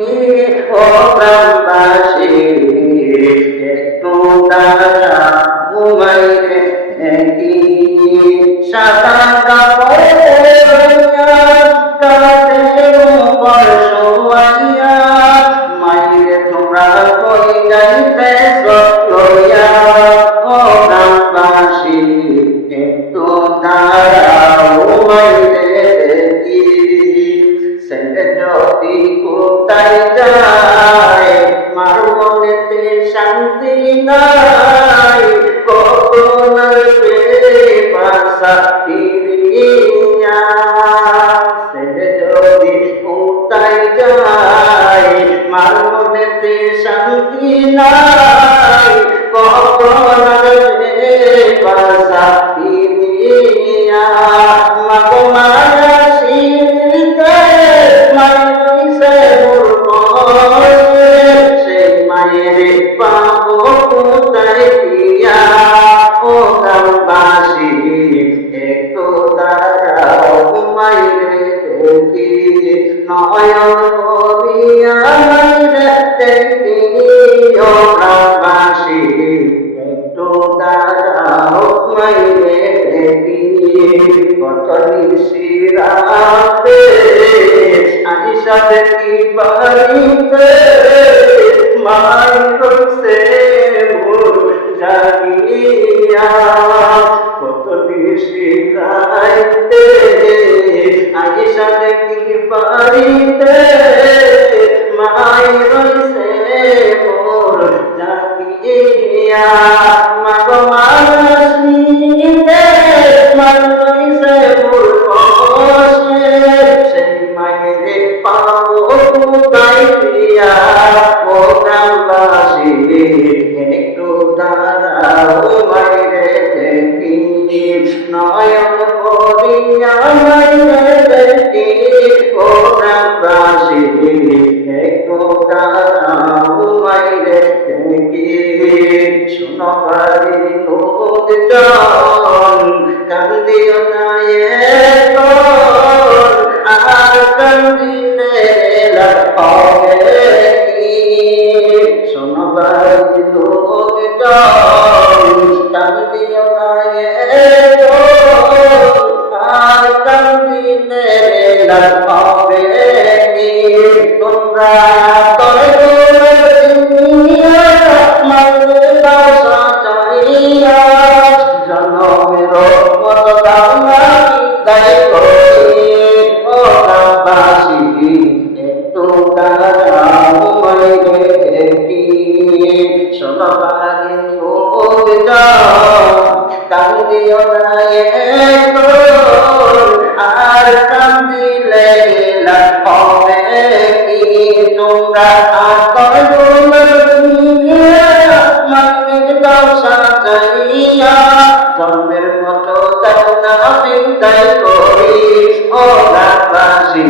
ও গ্রামবাসী একটু দাঁড়া ঘুমাইরে দেখি সাদা কাপড় কাদের উপর শোয়াইয়া মাইরে তোমরা কই যাইতেছ লইয়া ও গ্রামবাসী একটু দাঁড়াও মাইরে দেখি ছেলে যদি কোথায় যায় মার মনেতে শান্তি নাই কখন আসবে বাসা ফিরিয়া ছেলে যদি কোথায় যায় মার মনেতে শান্তি নাই কখন আসবে বাসা ফিরিয়া মাগো মায়া শিরতে মাইছে মুরময় সেই মায়ের পাবো কোথায় দিয়া ও গ্রামবাসী একটু দাঁড়াও মাইরে দেখি নয়ন ভরিয়া মাইরে দেখি ও গ্রামবাসী একটু দাঁড়াও মাইরে দেখি কত নিশিরাতে আইসা দেখি বাড়িতে মাই করছে মোর জাগিয়া কত নিশিরাতে আইসা দেখি বাড়িতে মাই করছে মোর জাগিয়া মাগো মাসিতে মাই করছে মোর কষ্টে সেই মায়েরে পাবো কোথায় দিয়া ও গ্রামবাসী একটু দাঁড়াও মাইরে দেখি নয়ন ভরিয়া মাইরে দেখি ও গ্রামবাসী একটু দাঁড়াও মাইরে দেখি শোনো বাড়ি লোকজন কান্দিও না আর কান্দিলে হবে কি শোনো বাড়ি লোকজন কান্দিও না আর কান্দিলে হবে কি তোমরা জনমের মত দাওনা তাই করি ও গ্রামবাসী একটু দাঁড়াও মাইরে দেখি সোনাবাড়ি লোক যাও কান্দিও না আর কান্দিলে হবে কি তোমরা জন্মের মতো দাও না বিদায় করি ও গ্রামবাসী